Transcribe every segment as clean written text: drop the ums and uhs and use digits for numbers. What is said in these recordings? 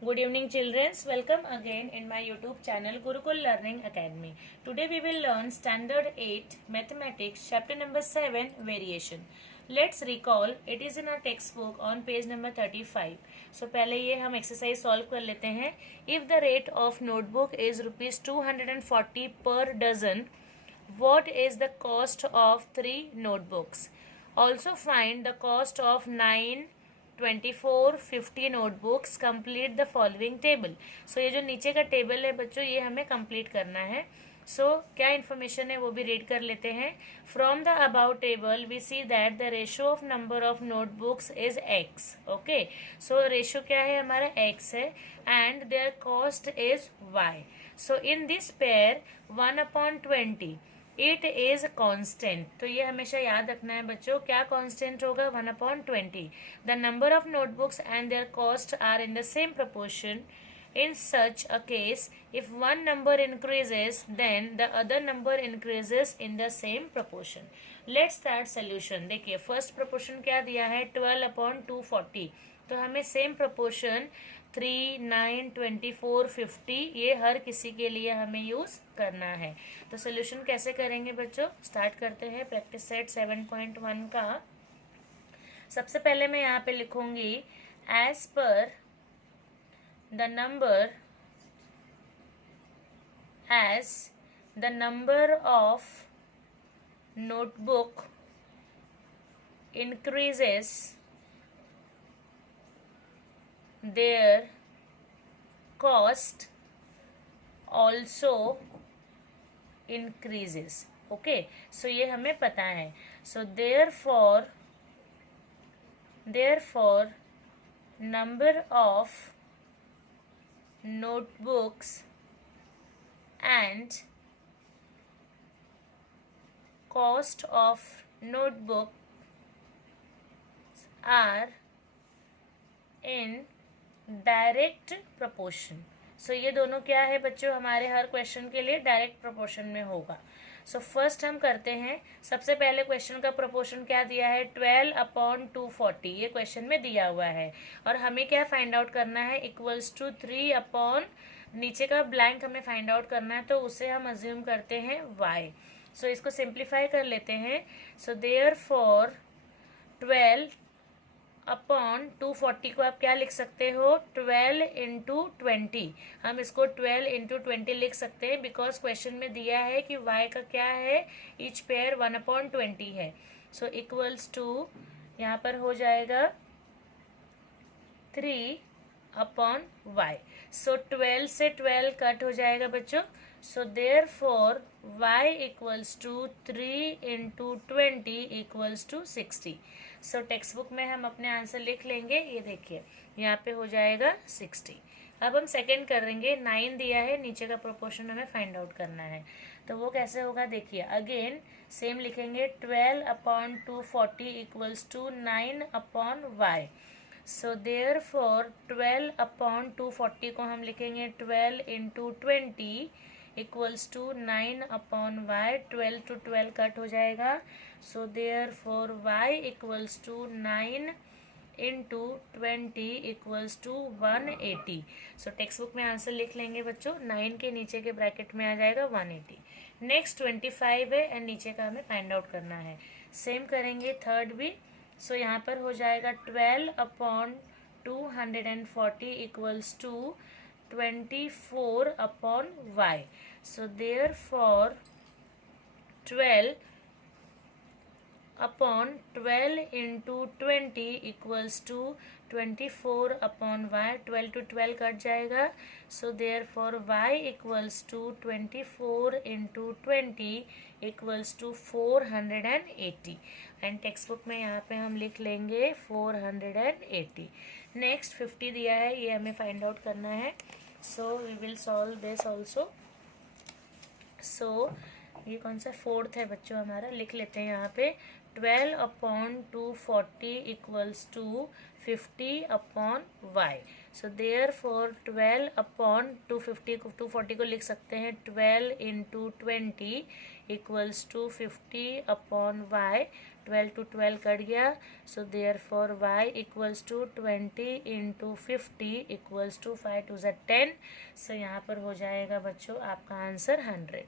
Good evening, children. Welcome again in my YouTube channel Gurukul Learning Academy. Today we will learn Standard 8 Mathematics, Chapter number 7, Variation. Let's recall, it is in our textbook on page number 35. So पहले ये हम exercise solve कर लेते हैं. If the rate of notebook is rupees 240 per dozen, what is the cost of 3 notebooks? Also find the cost of 9, 24, 50 notebooks. Complete the following table. So ये जो नीचे का टेबल है बच्चों, ये हमें कंप्लीट करना है. सो क्या इन्फॉर्मेशन है वो भी रीड कर लेते हैं. From the about table we see that the ratio of number of notebooks is x. Okay, so ratio क्या है हमारा एक्स है and their cost is y. So in this pair 1/20 it is constant. तो ये हमेशा याद रखना है बच्चों, क्या कांस्टेंट होगा 1/20. The number of notebooks and their cost are in the same proportion. In such a case, if one number increases, then the other number increases in the same proportion. Let's start solution. देखिए first proportion क्या दिया है 12/240. तो हमें same proportion 3, 9, 24, 50 ये हर किसी के लिए हमें यूज करना है. तो सोल्यूशन कैसे करेंगे बच्चों, स्टार्ट करते हैं प्रैक्टिस सेट 7.1 का. सबसे पहले मैं यहाँ पे लिखूंगी as per the number of notebook increases, their cost also increases. okay, so ये हमें पता है. so therefore number of notebooks and cost of notebook are in direct proportion. सो ये दोनों क्या है बच्चों, हमारे हर क्वेश्चन के लिए डायरेक्ट प्रोपोर्शन में होगा. सो फर्स्ट हम करते हैं. सबसे पहले क्वेश्चन का प्रोपोर्शन क्या दिया है 12/240. ये क्वेश्चन में दिया हुआ है और हमें क्या फाइंड आउट करना है इक्वल्स टू 3 नीचे का ब्लैंक हमें फाइंड आउट करना है, तो उसे हम अज्यूम करते हैं y. सो इसको सिंप्लीफाई कर लेते हैं. सो देयरफॉर 12/240 को आप क्या लिख सकते हो 12 × 20. हम इसको 12 × 20 लिख सकते हैं बिकॉज क्वेश्चन में दिया है कि y का क्या है, ईच पेयर 1/20 है. सो इक्वल्स टू यहाँ पर हो जाएगा 3/y. सो 12 से 12 कट हो जाएगा बच्चों. So therefore y equals to 3 × 20 equals to 60. So text book में हम अपने आंसर लिख लेंगे. ये देखिए यहाँ पे हो जाएगा 60. अब हम सेकंड करेंगे. 9 दिया है, नीचे का प्रोपोर्शन हमें फाइंड आउट करना है. तो वो कैसे होगा देखिए, अगेन सेम लिखेंगे 12/240 equals to 9/y. So therefore 12/240 को हम लिखेंगे 12 × 20 equals to 9/y. 12 to 12 cut हो जाएगा. So therefore y equals to 9 × 20 equals to 180. So text book में आंसर लिख लेंगे बच्चों. 9 के नीचे के ब्रैकेट में आ जाएगा 180. नेक्स्ट 25 है एंड नीचे का हमें फाइंड आउट करना है. सेम करेंगे थर्ड भी. सो यहाँ पर हो जाएगा 12/240 equals to 24/y. So therefore 12/12 × 20 equals to 24/y. 12 to 12 cut जाएगा. So therefore y equals to 24 × 20 equals to 480. And text book में यहाँ पे हम लिख लेंगे 480. नेक्स्ट 50 दिया है, ये हमें फाइंड आउट करना है. So we will solve this also. So ये कौन सा फोर्थ है बच्चों हमारा, लिख लेते हैं यहाँ पे 12/240 equals to 50/y. So therefore 12 upon 240 को लिख सकते हैं 12 into 20 equals to 50 upon y, 12 to 12 cut गया, so therefore y equals to 20 into 50 equals to 5 to 10। So यहाँ पर हो जाएगा बच्चों आपका आंसर 100।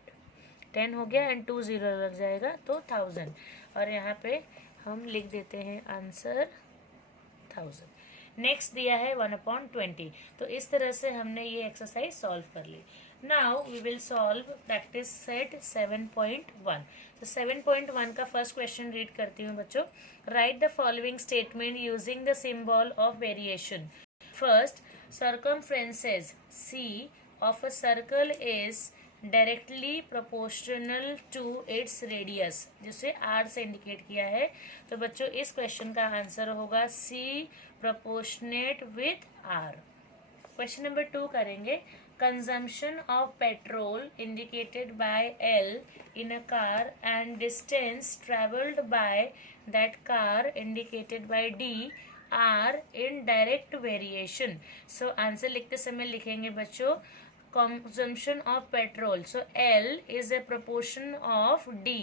10 हो गया एंड 2 0 लग जाएगा तो 1000, और यहाँ पे हम लिख देते हैं आंसर 1000। नेक्स्ट दिया है 1/20। तो इस तरह से हमने ये एक्सरसाइज सॉल्व कर ली। Now we will solve practice set 7.1। तो 7.1 का फर्स्ट क्वेश्चन रीड करती हूँ बच्चों। Write the following statement using the symbol of variation. First, circumferences C of a circle is directly proportional to its radius, जिसे R से indicate किया है। तो बच्चों इस क्वेश्चन का आंसर होगा C proportionate with R। Question number 2 करेंगे। Consumption of petrol indicated by L in a car and distance travelled by that car indicated by D are in direct variation. So answer लिखते समय लिखेंगे बच्चों consumption of petrol, so L is a proportion of D।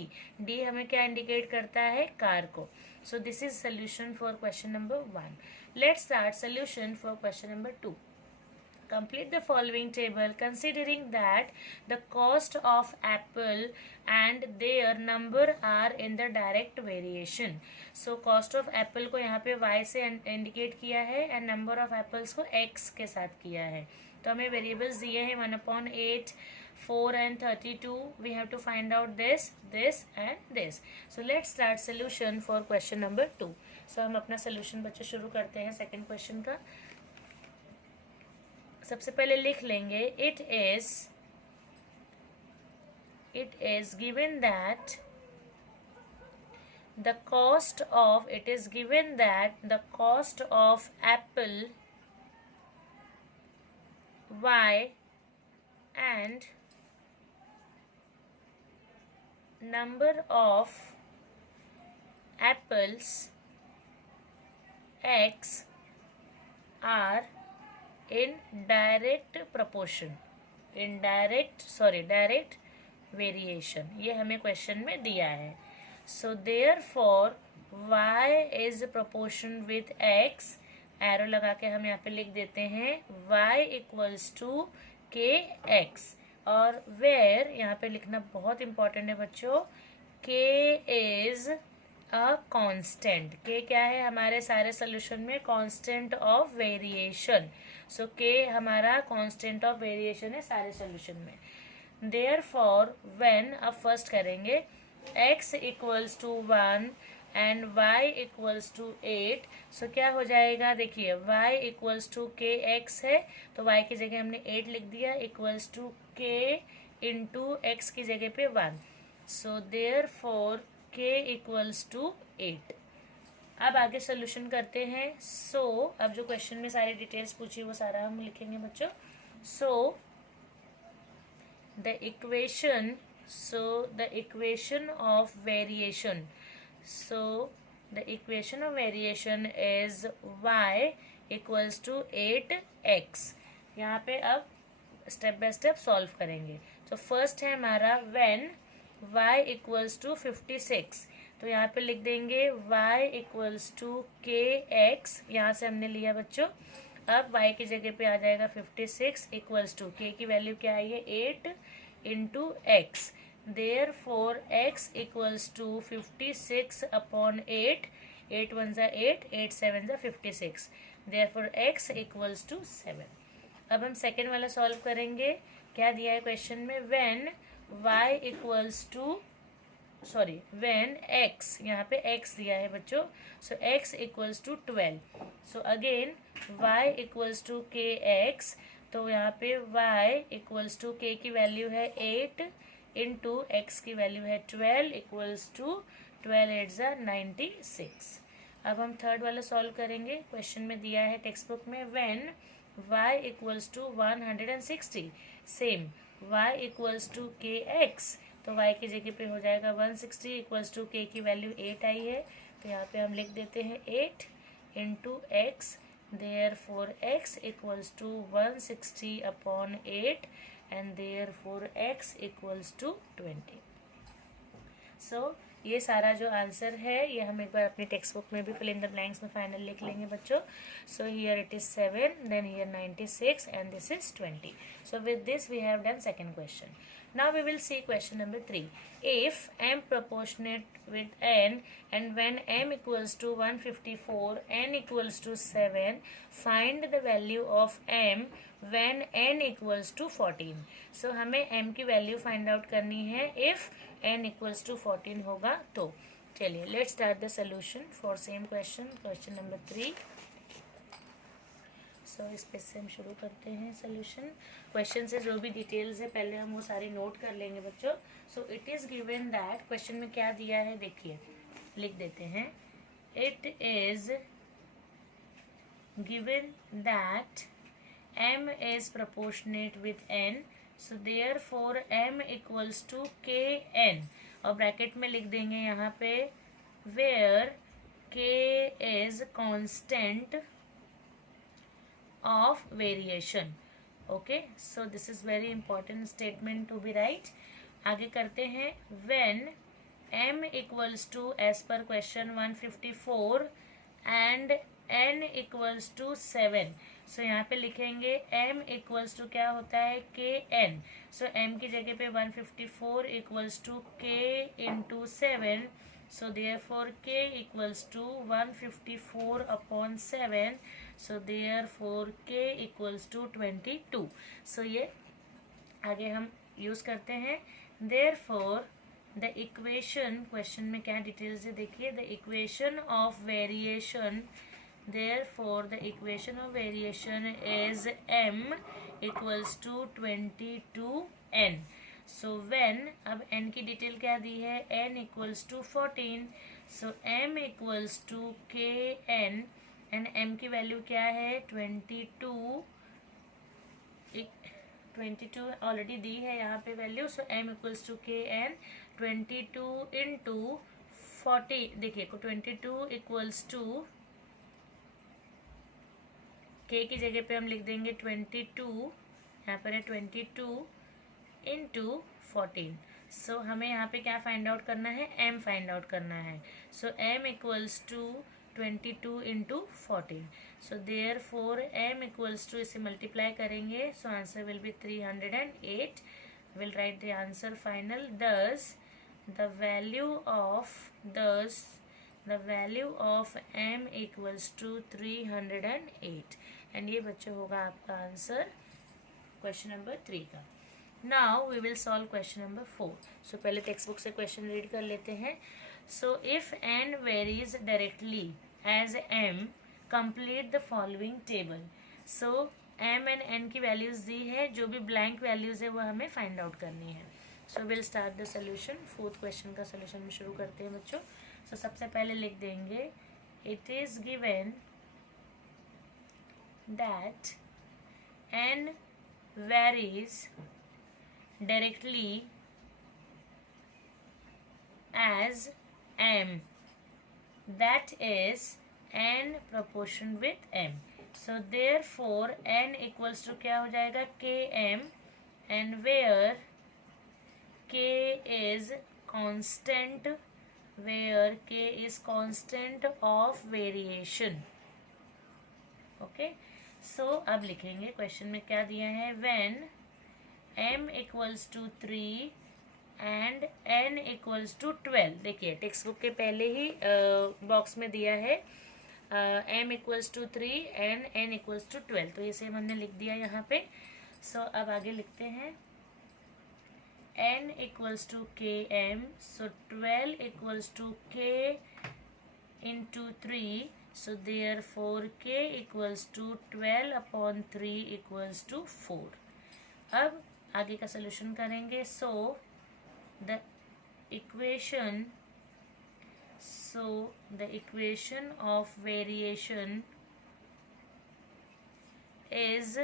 D हमें क्या indicate करता है, car को। So this is solution for question number 1। Let's start solution for question number 2। Complete the following table considering that the cost of apple and their number are in the direct variation. So cost of apple को यहाँ पे y से indicate किया है and number of apples को x के साथ किया है। तो हमें वेरिएबल्स दिए हैं 1/8, 4 and 32. We have to find out this, this and this. So let's start solution for question number 2. So हम अपना solution बच्चों शुरू करते हैं सेकेंड क्वेश्चन का। सबसे पहले लिख लेंगे it is given that the cost of apple y and number of apples x are in direct variation. ये हमें क्वेश्चन में दिया है। सो therefore y is proportion with x, arrow लगा के हम यहाँ पे लिख देते हैं y equals to k x, और वेयर यहाँ पे लिखना बहुत इंपॉर्टेंट है बच्चों, k is a constant. k क्या है हमारे सारे सोल्यूशन में, constant of variation. So k हमारा कांस्टेंट ऑफ वेरिएशन है सारे सोल्यूशन में। देयरफॉर व्हेन, अब फर्स्ट करेंगे x equals to 1 and y equals to 8। So क्या हो जाएगा, देखिए y equals to k x है तो y की जगह हमने 8 लिख दिया, equals to k into x की जगह पे 1। So therefore k equals to 8। अब आगे सोल्यूशन करते हैं। सो अब जो क्वेश्चन में सारी डिटेल्स पूछी वो सारा हम लिखेंगे बच्चों। सो the equation of variation, the equation of variation is y equals to 8x। यहाँ पे अब स्टेप बाय स्टेप सॉल्व करेंगे। तो फर्स्ट है हमारा when y इक्वल्स टू 56, तो यहाँ पे लिख देंगे y equals to k x, यहाँ से हमने लिया बच्चों। अब y की जगह पे आ जाएगा 56 इक्वल्स टू k की वैल्यू क्या आई है 8 into x. Therefore x equals to 56 upon 8, 8 1 8, 8 7 56। Therefore x equals to 7। अब हम सेकेंड वाला सॉल्व करेंगे। क्या दिया है क्वेश्चन में, when y equals to when x, यहाँ पे x दिया है बच्चों, so x equals to 12। so again y equals to kx, तो यहाँ पे y equals to k की वैल्यू है 8 इंटू एक्स की वैल्यू है 12 इक्वल्स टू 12 8 ज़ा 96। अब हम थर्ड वाला सॉल्व करेंगे। क्वेश्चन में दिया है टेक्स्ट बुक में when y equals to 160, same y equals to k x, तो y की जगह पे हो जाएगा 160 इक्वल्स टू k की वैल्यू 8 आई है, तो यहाँ पे हम लिख देते हैं 8 into x therefore x equals to 160 upon 8 and therefore x equals to 20. So ये सारा जो आंसर है ये हम एक बार अपनी टेक्स्ट बुक में भी फिल इन द ब्लैंक्स में फाइनल लिख लेंगे बच्चों. So here it is 7, then here 96 and this is 20. So with this we have done second question. Now we will see question number 3. If m proportionate with n and when m equals to 154, n equals to 7, find the value of m when n equals to 14. So हमें m की value find out करनी है if n equals to 14 होगा तो. चलिए let's start the solution for same question, question number 3. सो इस पे से हम शुरू करते हैं सोल्यूशन. क्वेश्चन से जो भी डिटेल्स है पहले हम वो सारे नोट कर लेंगे बच्चों. So it is given that, question में क्या दिया है देखिए, लिख देते हैं. It is given that m is proportionate with n, so therefore m equals to kn, और ब्रैकेट में लिख देंगे यहाँ पे where k is constant of variation. Okay, so this is very important statement to be right. आगे करते हैं. when m equals to as per question 154 and n equals to 7, so यहाँ पे लिखेंगे m equals to क्या होता है kn. so m की जगह पे 154 equals to k into 7, so therefore k equals to 154 upon 7, so therefore k equals to 22. so ये आगे हम यूज करते हैं. therefore the equation, क्वेश्चन में क्या डिटेल्स है देखिए, the equation of variation, therefore the equation of variation is m equals to 22n. so when, अब n की डिटेल क्या दी है, n equals to 14, so m equals to kn and m की value क्या है 22 ऑलरेडी दी है यहाँ पे value. So m equals to k n 22 into 40, देखिए 22 इक्वल्स टू k की जगह पे हम लिख देंगे 22, यहाँ पर है 22 इंटू 14. सो हमें यहाँ पे क्या फाइंड आउट करना है, m फाइंड आउट करना है. So m equals to 22 into 14. so therefore m equals to, इसे मल्टीप्लाई करेंगे, so answer will be 308. we'll write the answer final. thus the value of m equals to 308, and ये बच्चों होगा आपका answer question number 3 का. now we will solve question number 4. so पहले text book से question read कर लेते हैं. so if n varies directly as m, complete the following table. so m and n की वैल्यूज दी है, जो भी ब्लैंक वैल्यूज है वो हमें फाइंड आउट करनी है. So will start the solution. Fourth question का सोल्यूशन में शुरू करते हैं बच्चों. सो सबसे पहले लिख देंगे it is given that n varies directly as m, that is n proportion with m. so therefore n equals to क्या हो जाएगा km, and where k is constant, of variation. okay, so अब लिखेंगे क्वेश्चन में क्या दिया है. when m equals to 3 and n equals to 12, देखिए टेक्स्ट बुक के पहले ही बॉक्स में दिया है m equals to 3 and n equals to 12, तो ये सेम हमने लिख दिया यहाँ पे. सो अब आगे लिखते हैं n equals to k m, so 12 equals to k into 3, so therefore k equals to 12 upon 3 equals to 4. अब आगे का सोल्यूशन करेंगे. सो the equation of variation is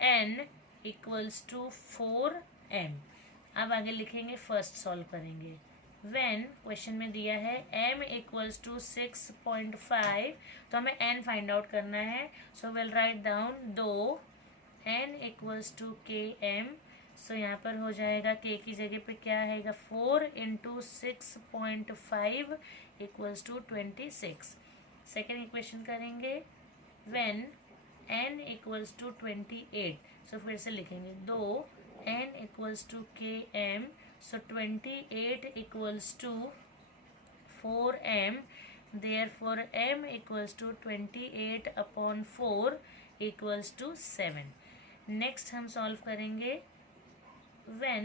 n equals to 4m. अब आगे लिखेंगे, फर्स्ट सॉल्व करेंगे. व्हेन क्वेश्चन में दिया है m इक्वल्स टू 6.5, तो हमें n फाइंड आउट करना है. सो विल राइट डाउन दो n equals to k m. सो यहाँ पर हो जाएगा k की जगह पे क्या आएगा 4 into 6.5 equals to 26. Second equation करेंगे when n equals to 28. So फिर से लिखेंगे दो n equals to k m. So 28 equals to 4m. Therefore m equals to 28 upon 4 equals to 7. Next हम सॉल्व करेंगे when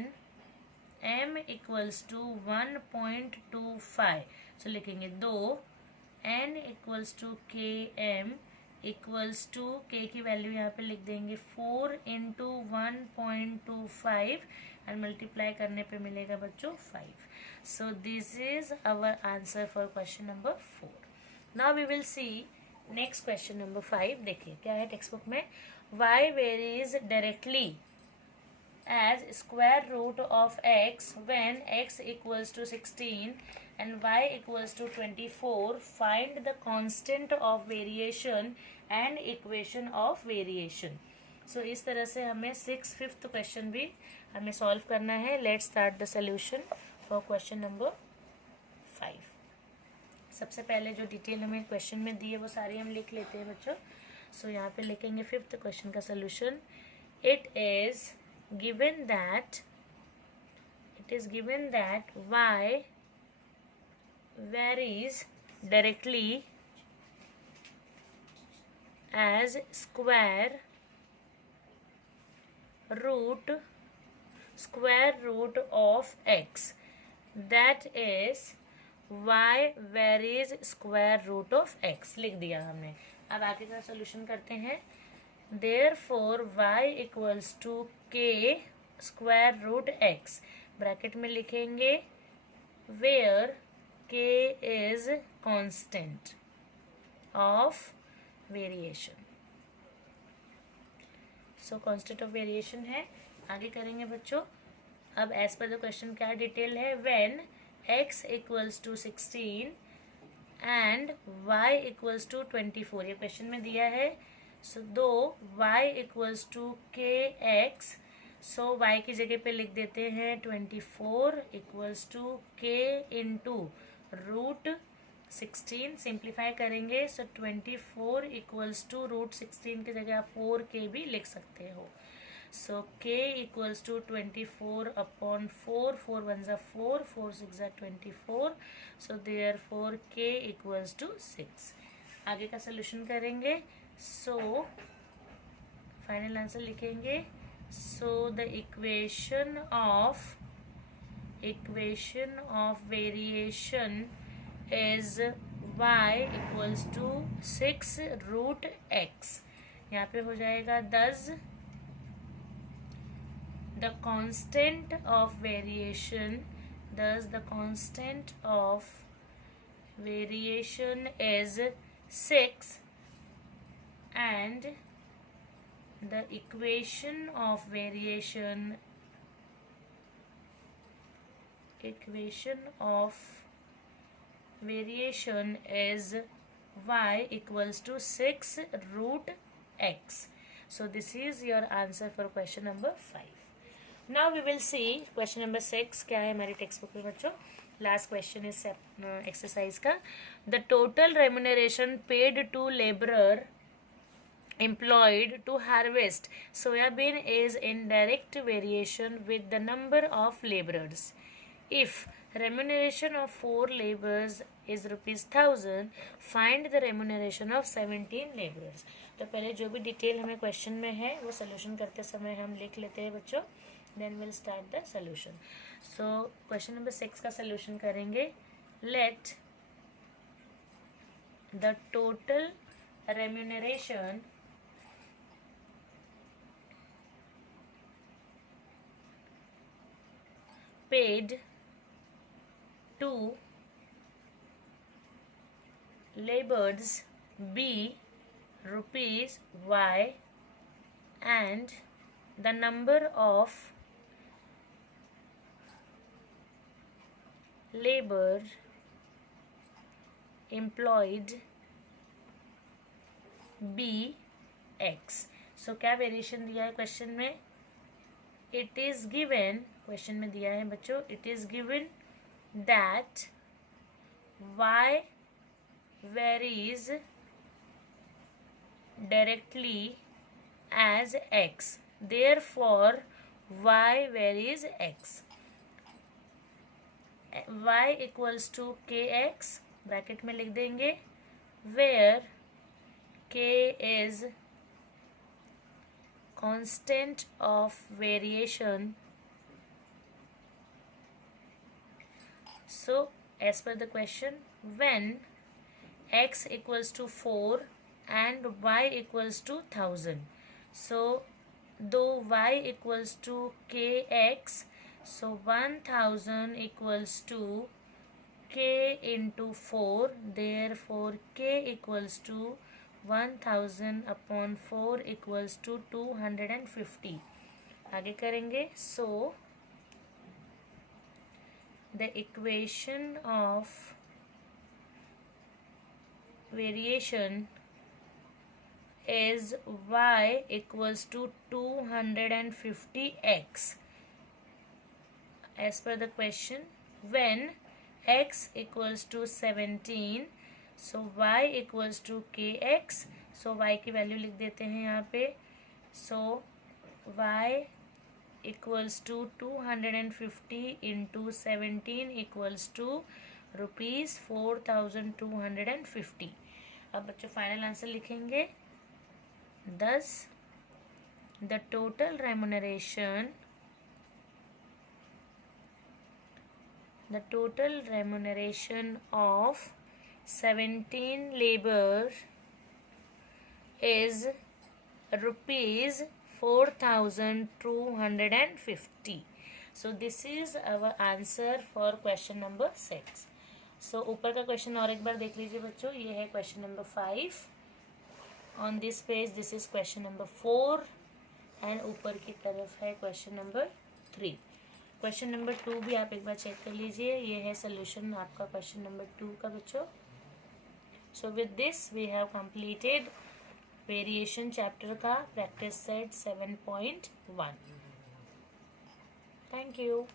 m equals to 1.25. So लिखेंगे दो n equals to km equals to k की value यहाँ पे लिख देंगे 4 into 1.25 and multiply करने पे मिलेगा बच्चों 5. So this is our answer for question number 4. Now we will see next question number 5. देखिए क्या है टेक्स्ट बुक में. y varies directly as square root of x when x equals to 16 and y equals to 24. Find the constant of variation and equation of variation. So इस तरह से हमें 5th question भी हमें सॉल्व करना है. Let's start the solution for question number 5. सबसे पहले जो डिटेल हमें क्वेश्चन में दी है वो सारी हम लिख लेते हैं बच्चों. सो यहाँ पे लिखेंगे 5th क्वेश्चन का solution. It is given that y varies directly as square root of x. That is y varies square root of x. लिख दिया हमने. अब आगे का सोल्यूशन करते हैं. Therefore y equals to k square root x. Bracket में लिखेंगे where k is constant of variation. So constant of variation है. आगे करेंगे बच्चों. अब एज पर द क्वेश्चन क्या डिटेल है. when x equals to 16 and y equals to 24. ये क्वेश्चन में दिया है. सो दो y equals to k x. So y की जगह पे लिख देते हैं 24 इक्वल्स टू के इंटू रूट 16. सिंप्लीफाई करेंगे. सो 24 इक्वल्स टू रूट 16 की जगह आप 4k भी लिख सकते हो. So k equals to 24 upon 4. 4 1 ज़ा 4, 4 6 ज़ा 24. So therefore k equals to 6. आगे का सोल्यूशन करेंगे. सो फाइनल आंसर लिखेंगे. So the equation of variation is y equals to 6 root x. यहाँ पे हो जाएगा 10. The constant of variation is 6 and the equation of variation is y equals to 6 root x. So this is your answer for question number 5. Now we will see question number 6. क्या है हमारी text book में बच्चों. Last question is exercise का. The total remuneration paid to labourer employed to harvest soybean is in direct variation with the number of laborers. If remuneration of 4 laborers is ₹1000, find the remuneration of 17 laborers. तो पहले जो भी detail हमें question में है वो solution करते समय हम लिख लेते हैं बच्चों. Then will start the solution. So question number 6 का सोल्यूशन करेंगे. Let the total remuneration paid to laborers be rupees y and the number of labor employed B X. सो क्या वेरिएशन दिया है क्वेश्चन में? इट इज गिवन, क्वेश्चन में दिया है बच्चों, it is given that y varies directly as x, therefore y varies x. y equals to kx, bracket में लिख देंगे, where k is constant of variation. So as per the question, when x equals to 4 and y equals to 1000, so though y equals to kx, so 1000 equals to k into 4, therefore k equals to 1000 upon 4 equals to 250. आगे करेंगे. So the equation of variation is y equals to 250x. As per the question, when x equals to 17, so y equals to kx. so y की value लिख देते हैं यहाँ पे. so y equals to 250 into 17 equals to rupees 4250. अब बच्चों final answer लिखेंगे. Thus the total remuneration of 17 labor is rupees 4250. So this is our answer for question number 6. So ऊपर का क्वेश्चन और एक बार देख लीजिए बच्चों. ये है question number 5. On this page this is question number 4 and ऊपर की तरफ है क्वेश्चन नंबर 3. क्वेश्चन नंबर 2 भी आप एक बार चेक कर लीजिए. ये है सोल्यूशन आपका क्वेश्चन नंबर 2 का बच्चों. So with this we have completed variation chapter का प्रैक्टिस सेट 7.1. Thank you.